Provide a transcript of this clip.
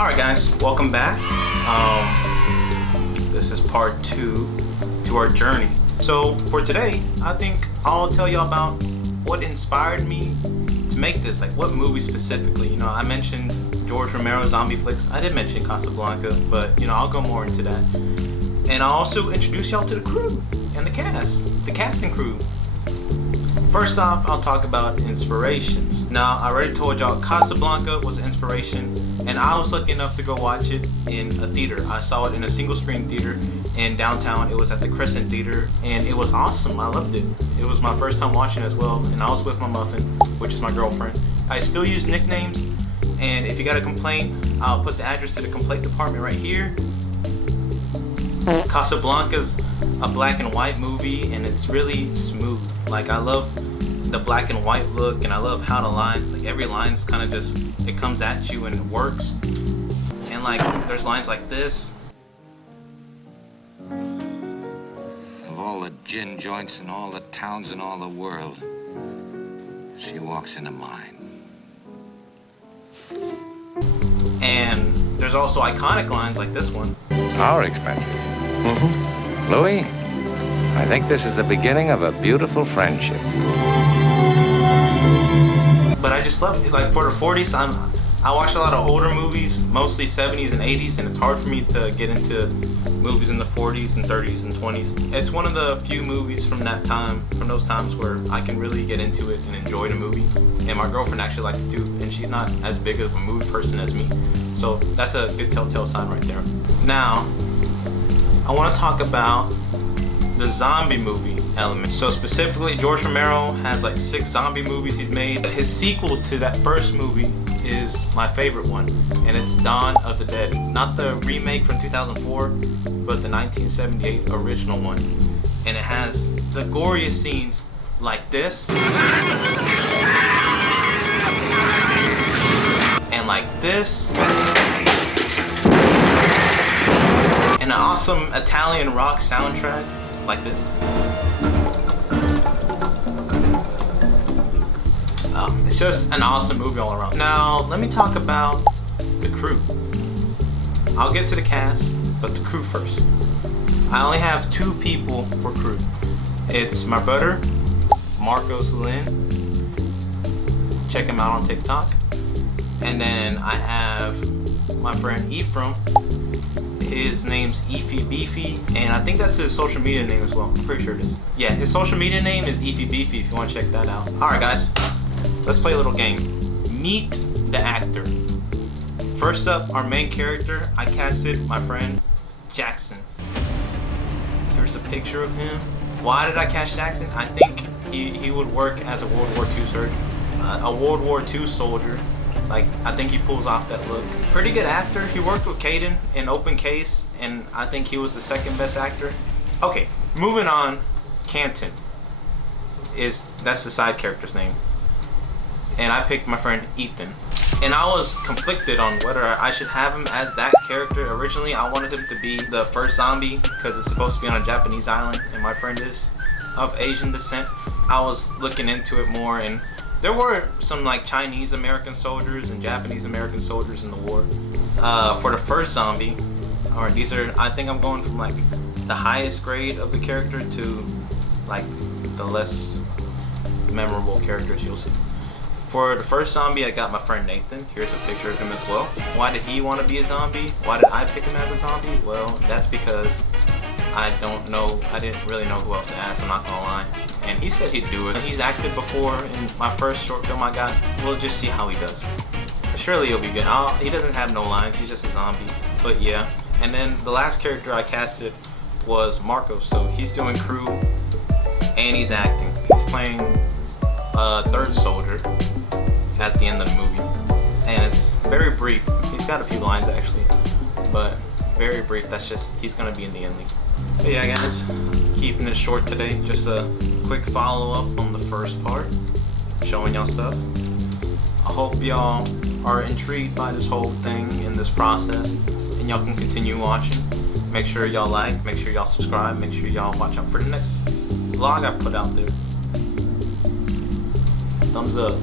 Alright guys, welcome back. This is part 2 to our journey. So for today, I think I'll tell you about what inspired me to make this, like what movie specifically. You know, I mentioned George Romero's zombie flicks. I did mention Casablanca, but you know, I'll go more into that. And I'll also introduce y'all to the crew and the cast and crew. First off, I'll talk about inspirations. Now, I already told y'all Casablanca was an inspiration, and I was lucky enough to go watch it in a theater. I saw it in a single screen theater in downtown. It was at the Crescent Theater, and it was awesome. I loved it. It was my first time watching it as well, and I was with my muffin, which is my girlfriend. I still use nicknames, and if you got a complaint, I'll put the address to the complaint department right here. Casablanca's a black and white movie, and it's really smooth. Like, I love the black and white look, and I love how the lines, like every line's kind of just, it comes at you and it works. And like, there's lines like this. Of all the gin joints in all the towns in all the world, she walks into mine. And there's also iconic lines like this one. Our expenses. Louis, I think this is the beginning of a beautiful friendship. But I just love it. Like, for the 40s, I watch a lot of older movies, mostly 70s and 80s, and it's hard for me to get into movies in the 40s and 30s and 20s. It's one of the few movies from that time, from those times, where I can really get into it and enjoy the movie. And my girlfriend actually likes it too, and she's not as big of a movie person as me. So that's a good telltale sign right there. Now, I want to talk about the zombie movie element. So specifically, George Romero has like 6 zombie movies he's made. His sequel to that first movie is my favorite one, and it's Dawn of the Dead. Not the remake from 2004, but the 1978 original one. And it has the goriest scenes like this, and like this, and an awesome Italian rock soundtrack like this. It's just an awesome movie all around. Now, let me talk about the crew. I'll get to the cast, but the crew first. I only have 2 people for crew. It's my brother, Marcos Lynn. Check him out on TikTok. And then I have my friend Ephraim. His name's Eefy Beefy, and I think that's his social media name as well. I'm pretty sure it is. Yeah, his social media name is Eefy Beefy if you want to check that out. Alright guys, let's play a little game. Meet the actor. First up, our main character, I casted my friend Jackson. Here's a picture of him. Why did I cast Jackson? I think he would work as a World War II surgeon, a World War II soldier. Like, I think he pulls off that look. Pretty good actor. He worked with Caden in Open Case, and I think he was the 2nd best actor. Okay, moving on. Canton that's the side character's name. And I picked my friend Ethan. And I was conflicted on whether I should have him as that character. Originally, I wanted him to be the first zombie because it's supposed to be on a Japanese island, and my friend is of Asian descent. I was looking into it more, and there were some like Chinese American soldiers and Japanese American soldiers in the war. For the first zombie, alright, these are, I think I'm going from like the highest grade of the character to like the less memorable characters you'll see. For the first zombie, I got my friend Nathan. Here's a picture of him as well. Why did he want to be a zombie? Why did I pick him as a zombie? Well, that's because I didn't really know who else to ask, I'm not gonna lie. And he said he'd do it. He's acted before in my first short film I got. We'll just see how he does. Surely he'll be good. He doesn't have no lines, he's just a zombie. But yeah. And then the last character I casted was Marcos. So he's doing crew and he's acting. He's playing a 3rd soldier at the end of the movie. And it's very brief. He's got a few lines actually, but very brief. That's just, he's gonna be in the ending. But yeah guys, keeping it short today. Just a quick follow-up on the first part, showing y'all stuff. I hope y'all are intrigued by this whole thing and this process, and y'all can continue watching. Make sure y'all like, make sure y'all subscribe, make sure y'all watch out for the next vlog I put out there. Thumbs up.